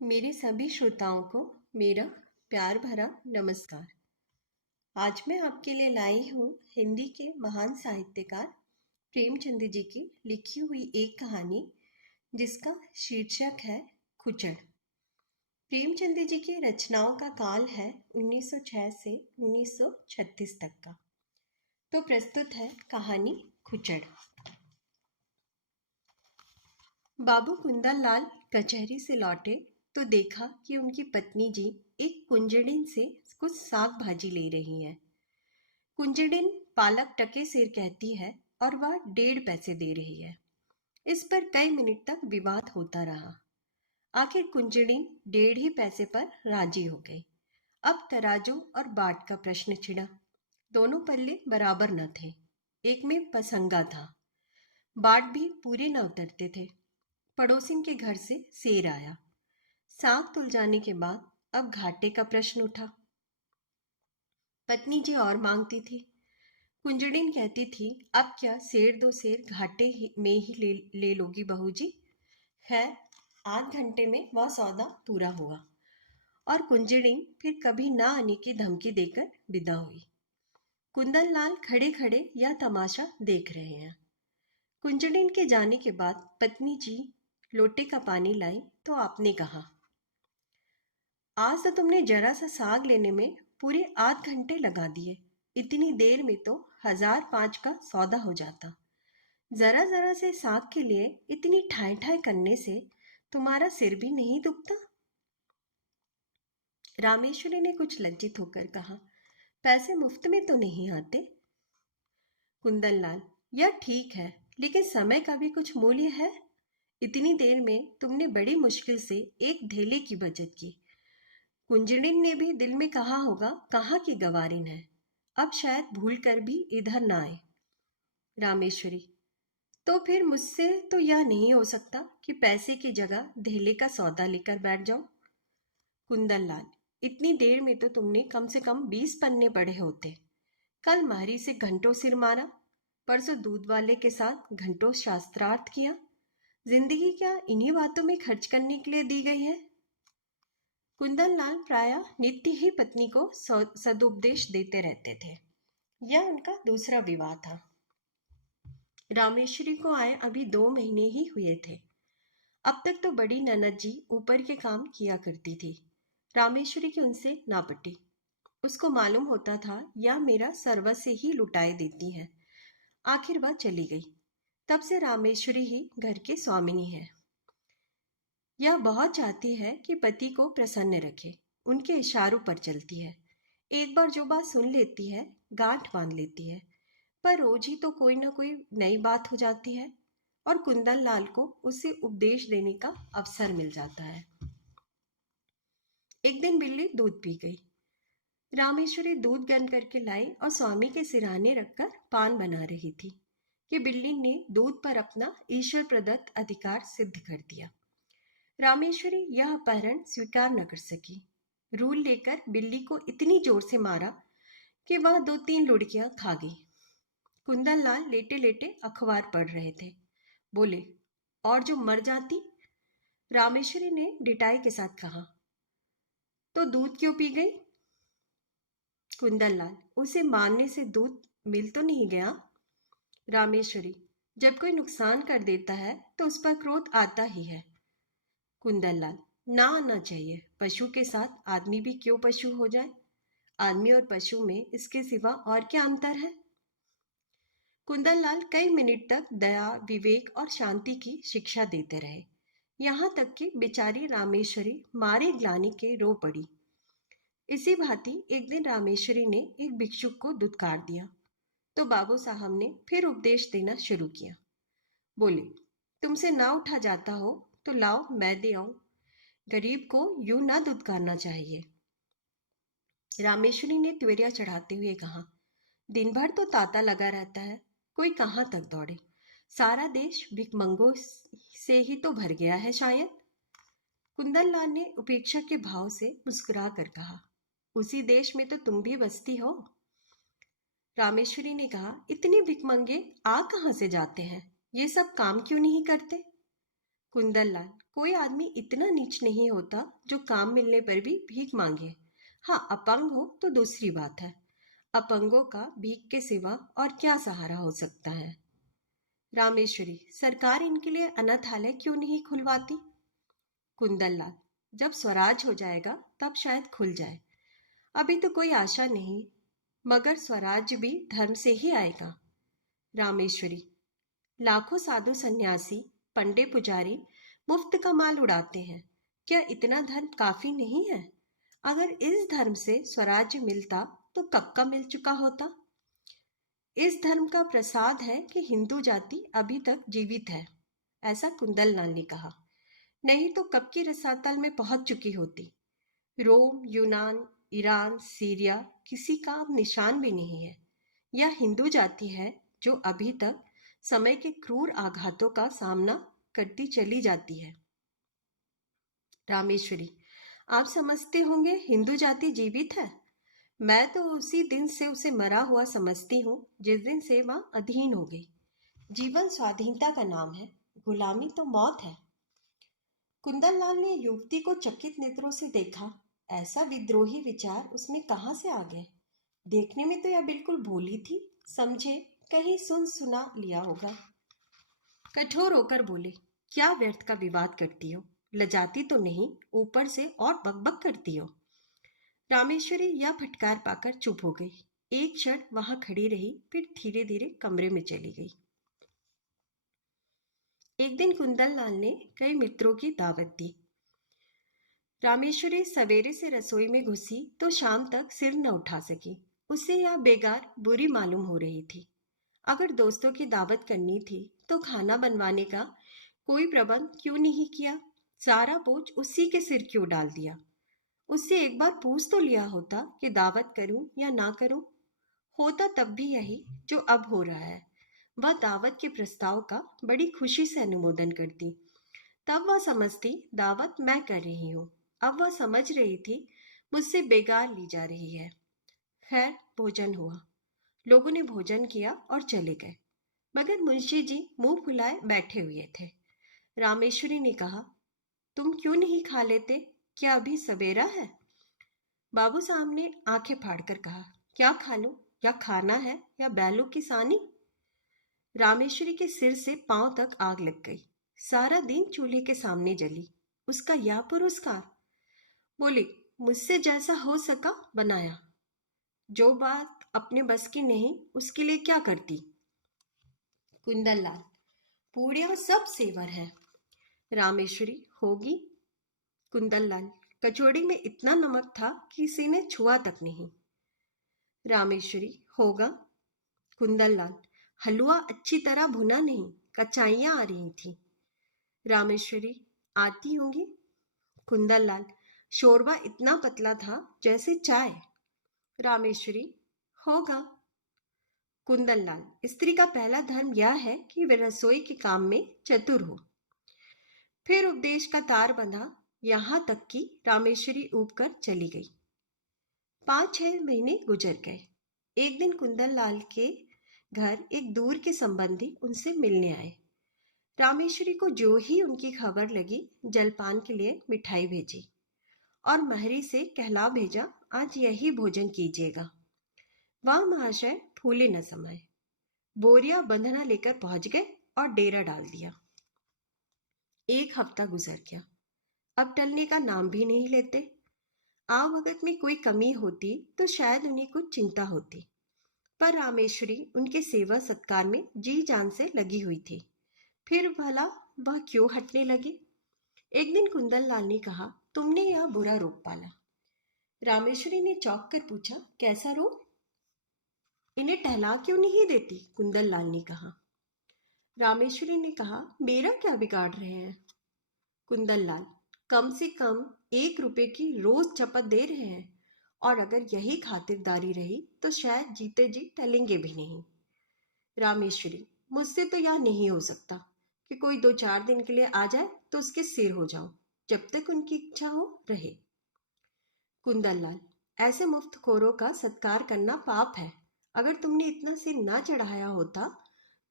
मेरे सभी श्रोताओं को मेरा प्यार भरा नमस्कार। आज मैं आपके लिए लाई हूँ हिंदी के महान साहित्यकार प्रेमचंद जी की लिखी हुई एक कहानी जिसका शीर्षक है खुचर। प्रेमचंद जी की रचनाओं का काल है 1906 से 1936 तक का। तो प्रस्तुत है कहानी खुचर। बाबू कुंदन लाल कचहरी से लौटे तो देखा कि उनकी पत्नी जी एक कुंजड़िन से कुछ साग भाजी ले रही हैं। कुंजड़िन पालक टके सिर कहती है और वह 1.5 पैसे दे रही है। इस पर कई मिनट तक विवाद होता रहा। आखिर कुंजड़िन 1.5 ही पैसे पर राजी हो गई। अब तराजू और बाट का प्रश्न छिड़ा। दोनों पल्ले बराबर न थे। एक में पसंगा था। बाट भी पूरे न उतरते थे। पड़ोसिन के घर से सेर आया। साग तुल जाने के बाद अब घाटे का प्रश्न उठा। पत्नी जी और मांगती थी। कुंजड़िन कहती थी, अब क्या सेर दो सेर में ही ले लोगी बहू जी। खैर, आध घंटे में वह सौदा पूरा हुआ और कुंजड़िन फिर कभी ना आने की धमकी देकर विदा हुई। कुंदन लाल खड़े खड़े यह तमाशा देख रहे हैं। कुंजड़िन के जाने के बाद पत्नी जी लोटे का पानी लाई तो आपने कहा, आज तो तुमने जरा सा साग लेने में पूरे आध घंटे लगा दिए। इतनी देर में तो 1005 का सौदा हो जाता। जरा जरा से साग के लिए इतनी ठाई ठाई करने से तुम्हारा सिर भी नहीं दुखता। रामेश्वरी ने कुछ लज्जित होकर कहा, पैसे मुफ्त में तो नहीं आते। कुंदनलाल, यह ठीक है, लेकिन समय का भी कुछ मूल्य है। इतनी देर में तुमने बड़ी मुश्किल से एक धेले की बचत की। कुंजड़िन ने भी दिल में कहा होगा, कहाँ की गवारिन है, अब शायद भूल कर भी इधर ना आए। रामेश्वरी, तो फिर मुझसे तो यह नहीं हो सकता कि पैसे की जगह धेले का सौदा लेकर बैठ जाऊं। कुंदनलाल, इतनी देर में तो तुमने कम से कम 20 पन्ने पढ़े होते। कल मारी से घंटों सिर मारा, परसों दूध वाले के साथ घंटों शास्त्रार्थ किया। जिंदगी क्या इन्हीं बातों में खर्च करने के लिए दी गई है। कुंदनलाल प्रायः नित्य ही पत्नी को सदुपदेश देते रहते थे। यह उनका दूसरा विवाह था। रामेश्वरी को आए अभी 2 महीने ही हुए थे। अब तक तो बड़ी ननद जी ऊपर के काम किया करती थी। रामेश्वरी की उनसे ना पटी। उसको मालूम होता था यह मेरा सर्वस्व ही लुटाए देती है। आखिर वह चली गई। तब से रामेश्वरी ही घर की स्वामिनी है। यह बहुत चाहती है कि पति को प्रसन्न रखे। उनके इशारों पर चलती है। एक बार जो बात सुन लेती है, गांठ बांध लेती है। पर रोज ही तो कोई ना कोई नई बात हो जाती है और कुंदन लाल को उसे उपदेश देने का अवसर मिल जाता है। एक दिन बिल्ली दूध पी गई। रामेश्वरी दूध गर्म करके लाई और स्वामी के सिरहाने रखकर पान बना रही थी कि बिल्ली ने दूध पर अपना ईश्वर प्रदत्त अधिकार सिद्ध कर दिया। रामेश्वरी यह अपहरण स्वीकार न कर सकी। रूल लेकर बिल्ली को इतनी जोर से मारा कि वह 2-3 लुढ़कियां खा गई। कुंदन लाल लेटे लेटे अखबार पढ़ रहे थे। बोले, और जो मर जाती? रामेश्वरी ने डिटाई के साथ कहा, तो दूध क्यों पी गई? कुंदन लाल, उसे मारने से दूध मिल तो नहीं गया। रामेश्वरी, जब कोई नुकसान कर देता है तो उस पर क्रोध आता ही है। कुंदनलाल, ना आना चाहिए। पशु के साथ आदमी भी क्यों पशु हो जाए? आदमी और पशु में इसके सिवा और क्या अंतर है? कुंदनलाल कई मिनट तक दया, विवेक और शांति की शिक्षा देते रहे। यहाँ तक कि बेचारी रामेश्वरी मारे ग्लानि के रो पड़ी। इसी भांति एक दिन रामेश्वरी ने एक भिक्षुक को दुत्कार दिया तो बाबू साहब ने फिर उपदेश देना शुरू किया। बोले, तुमसे ना उठा जाता हो तो लाओ मैं दे आऊं। गरीब को यूं ना दुत्कारना चाहिए। रामेश्वरी ने त्वरिया चढ़ाते हुए कहा, दिन भर तो तांता लगा रहता है, कोई कहाँ तक दौड़े। सारा देश भिकमंगों से ही तो भर गया है शायद। कुंदन लाल ने उपेक्षा के भाव से मुस्कुरा कर कहा, उसी देश में तो तुम भी बसती हो। रामेश्वरी ने कहा, इतने भिकमंगे आ कहाँ से जाते हैं? ये सब काम क्यों नहीं करते? कुंदन लाल, कोई आदमी इतना नीच नहीं होता जो काम मिलने पर भी भीख मांगे। हाँ, अपंग हो तो दूसरी बात है। अपंगों का भीख के सिवा और क्या सहारा हो सकता है? रामेश्वरी, सरकार इनके लिए अनाथालय क्यों नहीं खुलवाती? कुंदनलाल, जब स्वराज हो जाएगा तब शायद खुल जाए। अभी तो कोई आशा नहीं, मगर स्वराज भी धर्म से ही आएगा। रामेश्वरी, लाखों साधु सन्यासी, पंडे पुजारी मुफ्त का माल उड़ाते हैं। क्या इतना धर्म काफी नहीं है? अगर इस धर्म से स्वराज्य मिलता तो कब का मिल चुका होता। इस धर्म का प्रसाद है कि हिंदू जाति अभी तक जीवित है, ऐसा कुंदनलाल ने कहा। नहीं तो कब की रसातल में पहुंच चुकी होती। रोम, यूनान, ईरान, सीरिया किसी का अब निशान भी नहीं है। यह हिंदू जाति है जो अभी तक समय के क्रूर आघातों का सामना करती चली जाती है। रामेश्वरी, आप समझते होंगे हिंदू जाति जीवित है। मैं तो उसी दिन से उसे मरा हुआ समझती हूँ जिस दिन से वह अधीन हो गई। जीवन स्वाधीनता का नाम है, गुलामी तो मौत है। कुंदनलाल ने युवती को चकित नेत्रों से देखा। ऐसा विद्रोही विचार उसमें कहाँ से आ गए? देखने में तो यह बिल्कुल भोली थी, समझे कहीं सुन सुना लिया होगा। कठोर होकर बोले, क्या व्यर्थ का विवाद करती हो? लजाती तो नहीं, ऊपर से और बकबक करती हो। रामेश्वरी यह फटकार पाकर चुप हो गई। एक क्षण वहां खड़ी रही, फिर धीरे धीरे कमरे में चली गई। एक दिन कुंदनलाल ने कई मित्रों की दावत दी। रामेश्वरी सवेरे से रसोई में घुसी तो शाम तक सिर न उठा सकी। उसे यह बेगार बुरी मालूम हो रही थी। अगर दोस्तों की दावत करनी थी तो खाना बनवाने का कोई प्रबंध क्यों नहीं किया? सारा बोझ उसी के सिर क्यों डाल दिया? उससे एक बार पूछ तो लिया होता कि दावत करूं या ना करूं। होता तब भी यही जो अब हो रहा है। वह दावत के प्रस्ताव का बड़ी खुशी से अनुमोदन करती। तब वह समझती दावत मैं कर रही हूँ। अब वह समझ रही थी मुझसे बेगार ली जा रही है। खैर, भोजन हुआ। लोगों ने भोजन किया और चले गए, मगर मुंशी जी मुंह फुलाए बैठे हुए थे। रामेश्वरी ने कहा, तुम क्यों नहीं खा लेते? क्या अभी सवेरा है? बाबू साहब ने आंखें फाड़कर कहा, क्या खा लो? या खाना है या बैलों की सानी? रामेश्वरी के सिर से पांव तक आग लग गई। सारा दिन चूल्हे के सामने जली। उसका यह पुरस्कार? बोली, मुझसे जैसा हो सका बनाया। जो बात अपने बस की नहीं उसके लिए क्या करती? कुंदनलाल, पूड़ियां सब सेवर है। रामेश्वरी, होगी। कुंदनलाल, कचौड़ी में इतना नमक था कि किसी ने छुआ तक नहीं। रामेश्वरी, होगा। कुंदनलाल, हलवा अच्छी तरह भुना नहीं, कचाइयां आ रही थी। रामेश्वरी, आती होंगी। कुंदनलाल, शोरबा इतना पतला था जैसे चाय। रामेश्वरी, होगा। कुंदनलाल, स्त्री का पहला धर्म यह है कि वे रसोई के काम में चतुर हो। फिर उपदेश का तार बंधा, यहां तक कि रामेश्वरी ऊब कर चली गई। 5-6 महीने गुजर गए। एक दिन कुंदनलाल के घर एक दूर के संबंधी उनसे मिलने आए। रामेश्वरी को जो ही उनकी खबर लगी, जलपान के लिए मिठाई भेजी और महरी से कहला भेजा, आज यही भोजन कीजिएगा। वह महाशय फूले न समाये। बोरिया बंधना लेकर पहुंच गए और डेरा डाल दिया। 1 हफ्ता गुजर गया। अब टलने का नाम भी नहीं लेते। आवभगत में कोई कमी होती तो शायद उन्हें कुछ चिंता होती, पर रामेश्वरी उनके सेवा सत्कार में जी जान से लगी हुई थी। फिर भला वह क्यों हटने लगी? एक दिन कुंदनलाल ने कहा, तुमने यह बुरा रोग पाला। रामेश्वरी ने चौंक कर पूछा, कैसा रोग? इन्हें टहला क्यों नहीं देती? कुंदनलाल ने कहा। रामेश्वरी ने कहा, मेरा क्या बिगाड़ रहे हैं? कुंदनलाल, कम से कम 1 रुपए की रोज चपत दे रहे हैं, और अगर यही खातिरदारी रही तो शायद जीते जी टलेंगे भी नहीं। रामेश्वरी, मुझसे तो यह नहीं हो सकता कि कोई 2-4 दिन के लिए आ जाए तो उसके सिर हो जाऊं। जब तक उनकी इच्छा हो रहे। कुंदनलाल, ऐसे मुफ्तखोरों का सत्कार करना पाप है। अगर तुमने इतना सिर ना चढ़ाया होता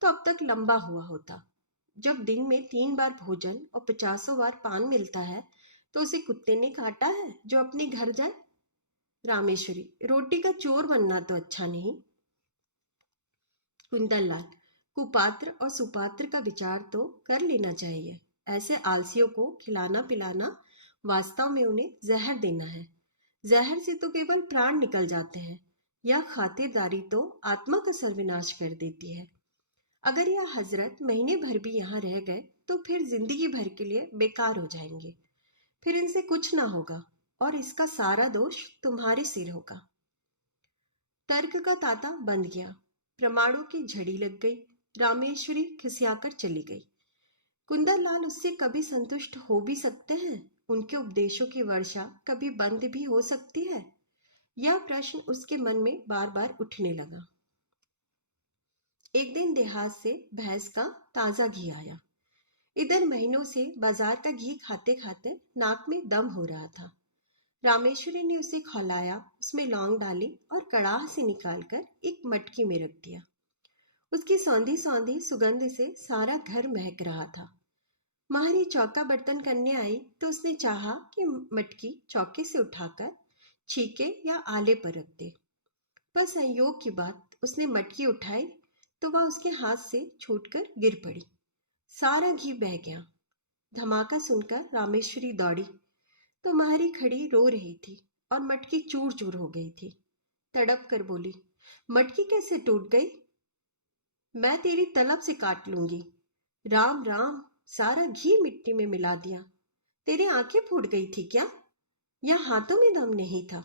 तो अब तक लंबा हुआ होता। जब दिन में 3 बार भोजन और 50 बार पान मिलता है तो उसे कुत्ते ने काटा है जो अपने घर जाए? रामेश्वरी, रोटी का चोर बनना तो अच्छा नहीं। कुंदनलाल, कुपात्र और सुपात्र का विचार तो कर लेना चाहिए। ऐसे आलसियों को खिलाना पिलाना वास्तव में उन्हें जहर देना है। जहर से तो केवल प्राण निकल जाते हैं। यह खातिरदारी तो आत्मा का सर्वनाश कर देती है। अगर यह हजरत महीने भर भी यहाँ रह गए तो फिर जिंदगी भर के लिए बेकार हो जाएंगे। फिर इनसे कुछ ना होगा और इसका सारा दोष तुम्हारे सिर होगा। तर्क का ताता बंद गया। प्रमाणों की झड़ी लग गई। रामेश्वरी खिसियाकर चली गई। कुंदनलाल उससे कभी संतुष्ट हो भी सकते हैं? उनके उपदेशों की वर्षा कभी बंद भी हो सकती है? यह प्रश्न उसके मन में बार बार उठने लगा। एक दिन देहात से भैंस का ताजा घी आया। इधर महीनों से बाजार का घी खाते खाते नाक में दम हो रहा था। रामेश्वरी ने उसे खौलाया, उसमें लौंग डाली और कड़ाह से निकालकर एक मटकी में रख दिया। उसकी सौंधी सौंधी सुगंध से सारा घर महक रहा था। माहरी चौका बर्तन करने आई तो उसने चाहा कि मटकी चौके से उठाकर छीके या आले पर रख दे। पर संयोग की बात, उसने मटकी उठाई तो वह उसके हाथ से छूटकर गिर पड़ी। सारा घी बह गया। धमाका सुनकर रामेश्वरी दौड़ी तो माहरी खड़ी रो रही थी और मटकी चूर चूर हो गई थी। तड़प कर बोली, मटकी कैसे टूट गई? मैं तेरी तलब से काट लूंगी। राम राम, सारा घी मिट्टी में मिला दिया। तेरी आंखें फूट गई थी क्या? या हाथों में दम नहीं था?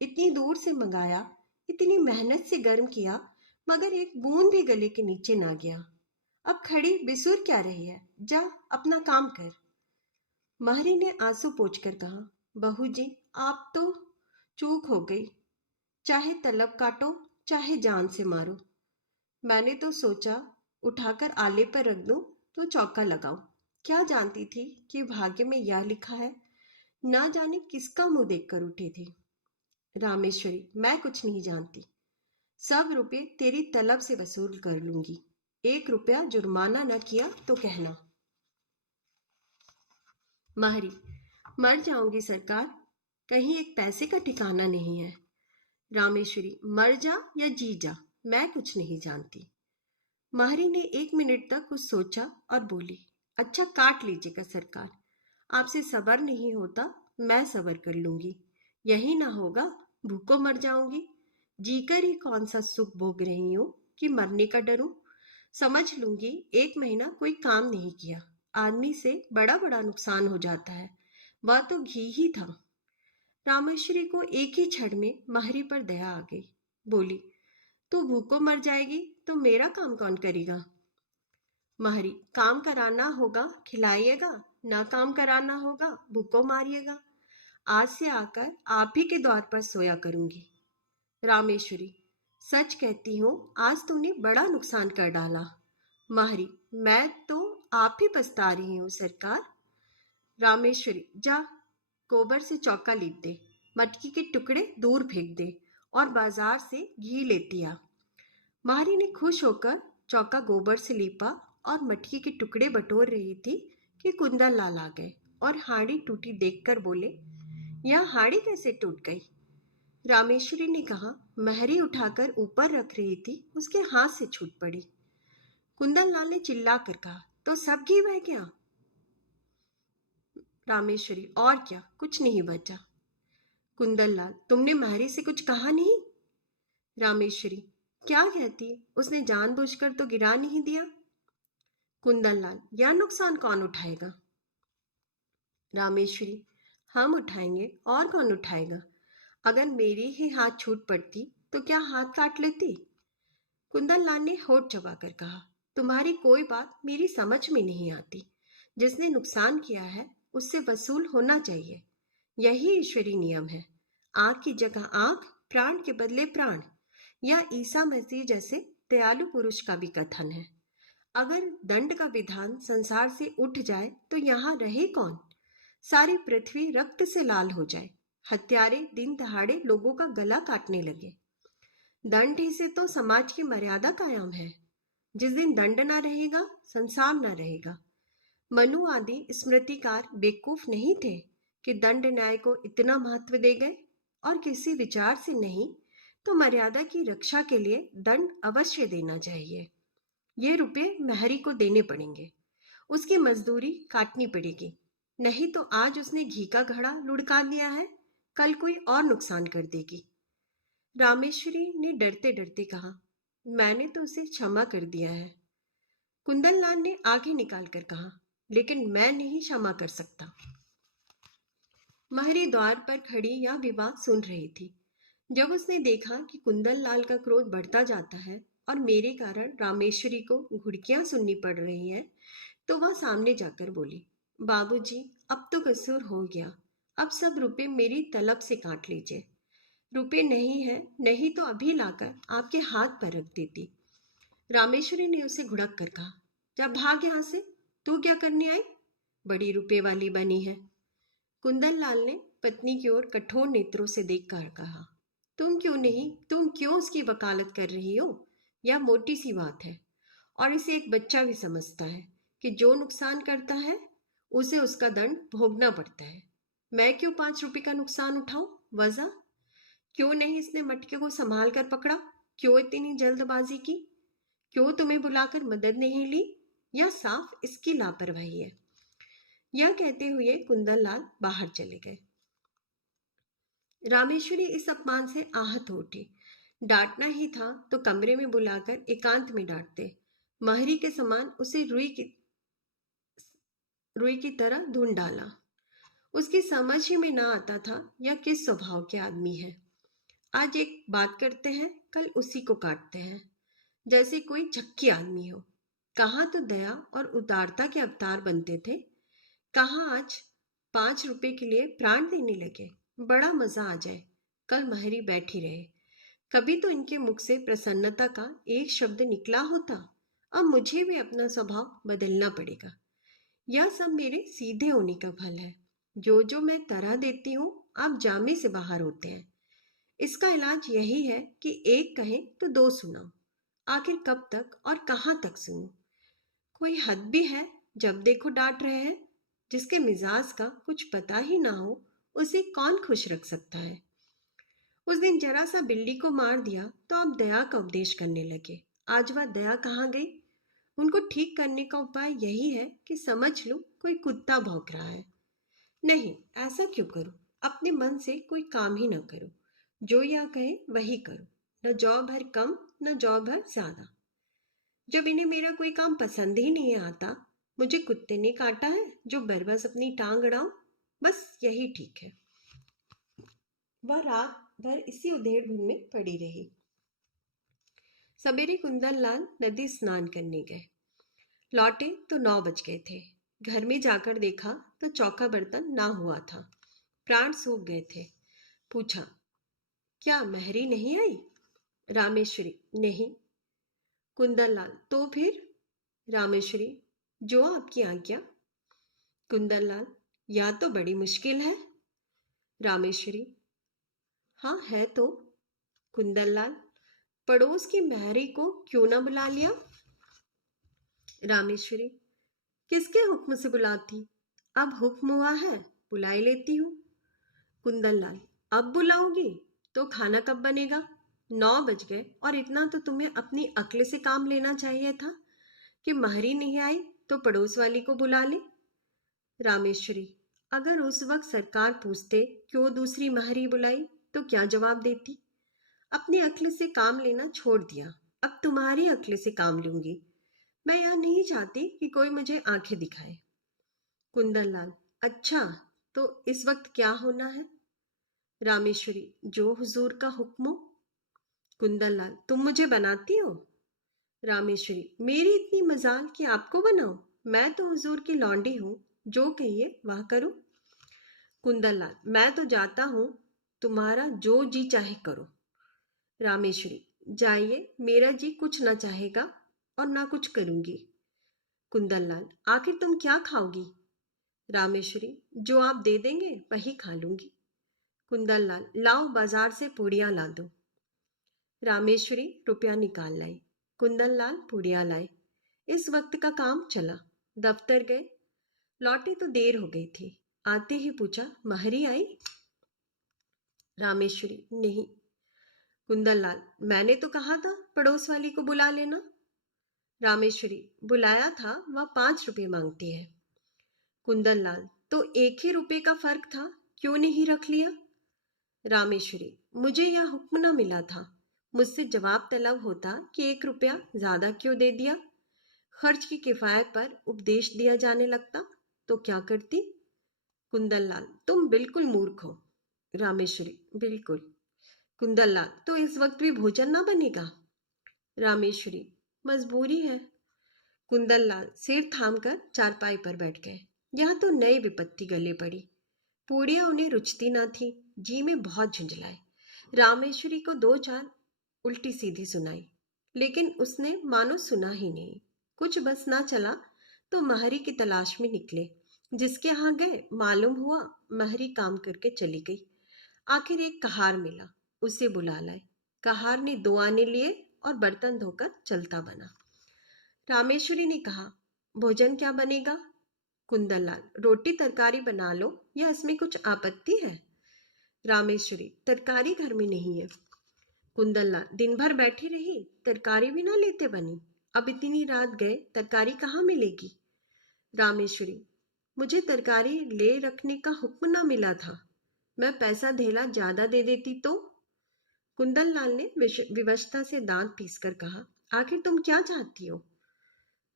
इतनी दूर से मंगाया, इतनी मेहनत से गर्म किया, मगर एक बूंद भी गले के नीचे ना गया। अब खड़ी बिसुर क्या रही है? जा अपना काम कर। माहरी ने आंसू पोंछकर कहा, बहू जी, आप तो चूक हो गई। चाहे तलब काटो, चाहे जान से मारो। मैंने तो सोचा उठाकर आले पर रख दूं तो चौका लगाऊं। क्या जानती थी कि भाग्य में यह लिखा है। ना जाने किसका मुंह देखकर उठी थी। रामेश्वरी, मैं कुछ नहीं जानती। सब रुपए तेरी तलब से वसूल कर लूंगी। 1 रुपया जुर्माना न किया तो कहना। माहरी, मर जाऊंगी सरकार, कहीं एक पैसे का ठिकाना नहीं है। रामेश्वरी, मर जा या जी जा, मैं कुछ नहीं जानती। माहरी ने 1 मिनट तक कुछ सोचा और बोली, अच्छा काट लीजिएगा सरकार, आपसे सब्र नहीं होता, मैं सब्र कर लूंगी। यही ना होगा भूखों मर जाऊंगी। जीकर ही कौन सा सुख भोग रही हूं कि मरने का डरूं। समझ लूंगी 1 महीना कोई काम नहीं किया, आदमी से बड़ा बड़ा नुकसान हो जाता है। वह तो घी ही था। रामेश्वरी को एक ही क्षण में माहरी पर दया आ गई। बोली, तू भूखों मर जाएगी तो मेरा काम कौन करेगा? माहरी, काम कराना होगा खिलाइएगा, ना काम कराना होगा भूखों मारिएगा। आज से आकर आप ही के द्वार पर सोया करूंगी। रामेश्वरी, सच कहती हूँ, आज तुमने बड़ा नुकसान कर डाला। माहरी, मैं तो आप ही पछता रही हूँ सरकार। रामेश्वरी, जा गोबर से चौका लीप दे, मटकी के टुकड़े दूर फेंक दे और बाजार से घी लेती आ। माहरी ने खुश होकर चौका गोबर से लीपा और मटकी के टुकड़े बटोर रही थी कि कुंदनलाल आ गए और हाड़ी टूटी देखकर बोले, यह हाड़ी कैसे टूट गई? रामेश्वरी ने कहा, महरी उठाकर ऊपर रख रही थी, उसके हाथ से छूट पड़ी। कुंदनलाल ने चिल्लाकर कहा, तो सब घी बह गया? रामेश्वरी, और क्या, कुछ नहीं बचा। कुंदनलाल, तुमने महरी से कुछ कहा नहीं? रामेश्वरी, क्या कहती, उसने जानबूझकर तो गिरा नहीं दिया। कुंदनलाल, यह नुकसान कौन उठाएगा? रामेश्वरी, हम उठाएंगे, और कौन उठाएगा? अगर मेरी ही हाथ छूट पड़ती तो क्या हाथ काट लेती? कुंदनलाल ने होठ चबाकर कहा, तुम्हारी कोई बात मेरी समझ में नहीं आती। जिसने नुकसान किया है उससे वसूल होना चाहिए। यही ईश्वरी नियम है। आंख की जगह आंख, प्राण के बदले प्राण। यह ईसा मसीह जैसे दयालु पुरुष का भी कथन है। अगर दंड का विधान संसार से उठ जाए तो यहाँ रहे कौन? सारी पृथ्वी रक्त से लाल हो जाए, हत्यारे दिन दहाड़े लोगों का गला काटने लगे। दंड ही से तो समाज की मर्यादा कायम है। जिस दिन दंड ना रहेगा, संसार ना रहेगा। मनु आदि स्मृतिकार बेवकूफ नहीं थे कि दंड न्याय को इतना महत्व दे गए, और किसी विचार से नहीं तो मर्यादा की रक्षा के लिए दंड अवश्य देना चाहिए। ये रुपए महरी को देने पड़ेंगे, उसकी मजदूरी काटनी पड़ेगी, नहीं तो आज उसने घी का घड़ा लुढ़का दिया है, कल कोई और नुकसान कर देगी। रामेश्वरी ने डरते डरते कहा, मैंने तो उसे क्षमा कर दिया है। कुंदन लाल ने आगे निकाल कर कहा, लेकिन मैं नहीं क्षमा कर सकता। महरी द्वार पर खड़ी यह विवाद सुन रही थी। जब उसने देखा कि कुंदन लाल का क्रोध बढ़ता जाता है और मेरे कारण रामेश्वरी को घुड़कियां सुननी पड़ रही है, तो वह सामने जाकर बोली, बाबूजी, अब तो कसूर हो गया, अब सब रुपए मेरी तलब से काट लीजिए। रुपए नहीं है, नहीं तो अभी लाकर आपके हाथ पर रख देती। रामेश्वरी ने उसे घुड़क कर कहा, जा भाग यहां से, तू क्या करने आई, बड़ी रुपए वाली बनी है। कुंदन लाल ने पत्नी की ओर कठोर नेत्रों से देखकर कहा, तुम क्यों उसकी वकालत कर रही हो? यह मोटी सी बात है, और इसे एक बच्चा भी समझता है कि जो नुकसान करता है उसे उसका दंड भोगना पड़ता है। मैं क्यों 5 रुपए का नुकसान उठाऊं? वजह क्यों नहीं इसने मटके को संभाल कर पकड़ा? क्यों इतनी जल्दबाजी की? क्यों तुम्हें बुलाकर मदद नहीं ली? यह साफ इसकी लापरवाही है। यह कहते हुए कुंदन लाल बाहर चले गए। रामेश्वरी इस अपमान से आहत हो उठी। डांटना ही था तो कमरे में बुलाकर एकांत में डांटते, महरी के समान उसे रुई की तरह ढूंढ डाला। उसकी समझ ही में ना आता था यह किस स्वभाव के आदमी है। आज एक बात करते हैं, कल उसी को काटते हैं, जैसे कोई झक्की आदमी हो। कहाँ तो दया और उदारता के अवतार बनते थे, कहाँ आज 5 रुपए के लिए प्राण देने लगे। बड़ा मजा आ जाए कल महरी बैठी रहे, कभी तो इनके मुख से प्रसन्नता का एक शब्द निकला होता। अब मुझे भी अपना स्वभाव बदलना पड़ेगा। यह सब मेरे सीधे होने का फल है। जो जो मैं तरह देती हूँ, आप जामे से बाहर होते हैं। इसका इलाज यही है कि एक कहे तो दो सुनाओ। आखिर कब तक और कहाँ तक सुनूं? कोई हद भी है, जब देखो डांट रहे हैं। जिसके मिजाज का कुछ पता ही ना हो, उसे कौन खुश रख सकता है? उस दिन जरा सा बिल्ली को मार दिया तो अब दया का उपदेश करने लगे। आज वह दया कहाँ गई? उनको ठीक करने का उपाय यही है कि समझ लो कोई कुत्ता भौंक रहा है। नहीं, ऐसा क्यों करो? अपने मन से कोई काम ही ना करो, जो यह कहे वही करो, न जौ भर कम न जौ भर ज्यादा। जब इन्हें मेरा कोई काम पसंद ही नहीं आता, मुझे कुत्ते ने काटा है जो बरबस अपनी टांग अड़ाऊं, बस यही ठीक है। वह रात भर इसी उधेड़ बुन में पड़ी रही। सवेरे कुंदन लाल नदी स्नान करने गए। लौटे तो 9 बज गए थे। घर में जाकर देखा तो चौका बर्तन ना हुआ था, प्राण सूख गए थे। पूछा, क्या महरी नहीं आई? रामेश्वरी, नहीं। कुंदन लाल, तो फिर? रामेश्वरी, जो आपकी आज्ञा। कुंदन लाल, यह तो बड़ी मुश्किल है। रामेश्वरी, हाँ है तो। कुंदन लाल, पड़ोस की महरी को क्यों ना बुला लिया? रामेश्वरी, किसके हुक्म से बुलाती? अब हुक्म हुआ है, बुलाई लेती हूँ। कुंदन लाल, अब बुलाओगी तो खाना कब बनेगा? 9 बज गए, और इतना तो तुम्हें अपनी अक्ल से काम लेना चाहिए था कि महरी नहीं आई तो पड़ोस वाली को बुला ले। रामेश्वरी, अगर उस वक्त सरकार पूछते क्यों दूसरी महरी बुलाई तो क्या जवाब देती? अपनी अक्ल से काम लेना छोड़ दिया, अब तुम्हारी अक्ल से काम लूंगी। मैं यह नहीं चाहती कि कोई मुझे आंखें दिखाए। कुंदन लाल, अच्छा, तो इस वक्त क्या होना है? रामेश्वरी, जो हुजूर का हुक्म हो। कुंदन लाल, तुम मुझे बनाती हो? रामेश्वरी, मेरी इतनी मजाल कि आपको बनाओ? मैं तो हुजूर की लौंडी हूं, जो कहिए वह करूं। कुंदन लाल, मैं तो जाता हूं, तुम्हारा जो जी चाहे करो। रामेश्वरी, जाइए, मेरा जी कुछ ना चाहेगा और ना कुछ करूंगी। कुंदन लाल, आखिर तुम क्या खाओगी? रामेश्वरी, जो आप दे देंगे वही खा लूंगी। कुंदन लाल, लाओ बाजार से पूड़ियां ला दो। रामेश्वरी रुपया निकाल लाई। कुंदन लाल पूड़िया लाए। इस वक्त का काम चला। दफ्तर गए। लौटे तो देर हो गई थी। आते ही पूछा, महरी आई? रामेश्वरी, नहीं। कुंदन लाल, मैंने तो कहा था पड़ोस वाली को बुला लेना। रामेश्वरी, बुलाया था, वह 5 रुपए मांगती है। कुंदन लाल, तो 1 ही रुपए का फर्क था, क्यों नहीं रख लिया? रामेश्वरी, मुझे यह हुक्म न मिला था। मुझसे जवाब तलब होता कि 1 रुपया ज्यादा क्यों दे दिया। खर्च की किफायत पर उपदेश दिया जाने लगता तो क्या करती? कुंदन लाल, तुम बिल्कुल मूर्ख हो। रामेश्वरी, बिल्कुल। कुंदन लाल, तो इस वक्त भी भोजन ना बनेगा? रामेश्वरी, मजबूरी है। कुंदन लाल सिर थामकर चारपाई पर बैठ गए। यह तो नई विपत्ति गले पड़ी। पूड़ियाँ उन्हें रुचती ना थी। जी में बहुत झुंझलाए। रामेश्वरी को 2-4 उल्टी सीधी सुनाई, लेकिन उसने मानो सुना ही नहीं। कुछ बस ना चला तो महरी की तलाश में निकले। जिसके यहाँ गए मालूम हुआ महरी काम करके चली गई। आखिर एक कहार मिला, उसे बुला लाए। कहार ने 2 आने लिए और बर्तन धोकर चलता बना। रामेश्वरी ने कहा, भोजन क्या बनेगा? कुंदन लाल, रोटी तरकारी बना लो, या इसमें कुछ आपत्ति है? रामेश्वरी, तरकारी घर में नहीं है। कुंदन लाल, दिन भर बैठी रही, तरकारी भी ना लेते बनी। अब इतनी रात गए, तरकारी कहाँ मिलेगी? रामेश्वरी, मुझे तरकारी ले रखने का हुक्म ना मिला था। मैं पैसा धेला ज्यादा दे देती तो? कुंदन लाल ने विवशता से दांत पीसकर कहा, आखिर तुम क्या चाहती हो?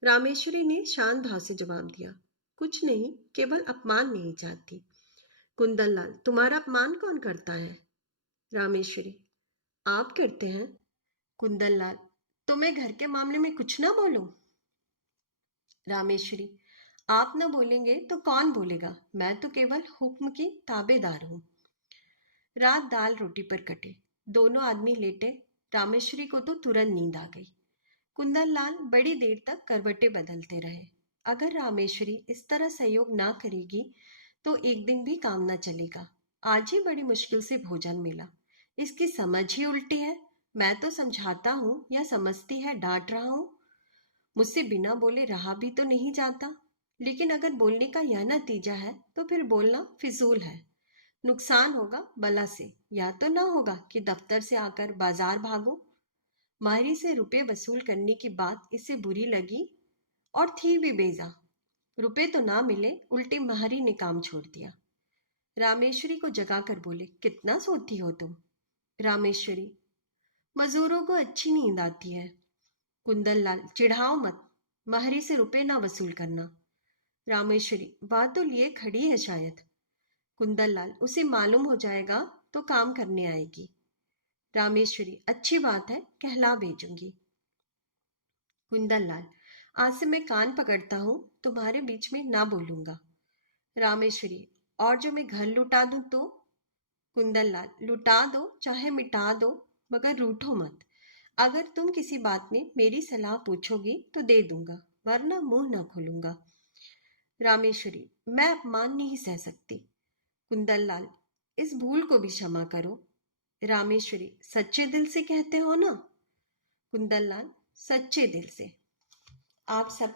रामेश्वरी ने शांत भाव से जवाब दिया, कुछ नहीं, केवल अपमान नहीं चाहती। कुंदन लाल, तुम्हारा अपमान कौन करता है? रामेश्वरी, आप करते हैं। कुंदन लाल, तो मैं घर के मामले में कुछ ना बोलूं? रामेश्वरी, आप ना बोलेंगे तो कौन बोलेगा? मैं तो केवल हुक्म की ताबेदार हूं। रात दाल रोटी पर कटे। दोनों आदमी लेटे। रामेश्वरी को तो तुरंत नींद आ गई। कुंदन लाल बड़ी देर तक करवटें बदलते रहे। अगर रामेश्वरी इस तरह सहयोग ना करेगी तो एक दिन भी काम ना चलेगा। आज ही बड़ी मुश्किल से भोजन मिला। इसकी समझ ही उल्टी है। मैं तो समझाता हूँ या समझती है डांट रहा हूँ। मुझसे बिना बोले रहा भी तो नहीं जाता। लेकिन अगर बोलने का यह नतीजा है तो फिर बोलना फिजूल है। नुकसान होगा बला से, या तो ना होगा कि दफ्तर से आकर बाजार भागो। माहिरी से रुपए वसूल करने की बात इसे बुरी लगी और थी भी बेजा। रुपए तो ना मिले, उल्टे माहिरी ने काम छोड़ दिया। रामेश्वरी को जगाकर बोले, कितना सोती हो तुम? रामेश्वरी, मजदूरों को अच्छी नींद आती है। कुंदन लाल, चिढ़ाओ मत। माहिरी से रुपए ना वसूल करना। रामेश्वरी, बात तो लिए खड़ी है शायद। कुंदन लाल, उसे मालूम हो जाएगा तो काम करने आएगी। रामेश्वरी, अच्छी बात है, कहला भेजूंगी। कुंदन लाल, आज से मैं कान पकड़ता हूं, तुम्हारे बीच में ना बोलूंगा। रामेश्वरी, और जो मैं घर लुटा दूं तो? कुंदन लाल, लुटा दो चाहे मिटा दो, मगर रूठो मत। अगर तुम किसी बात में मेरी सलाह पूछोगी तो दे दूंगा, वरना मुंह ना खोलूंगा। रामेश्वरी, मैं अपमान नहीं सह सकती। कुंदन लाल, इस भूल को भी क्षमा करो। रामेश्वरी, सच्चे दिल से कहते हो ना? कुंदन लाल, सच्चे दिल से। आप सब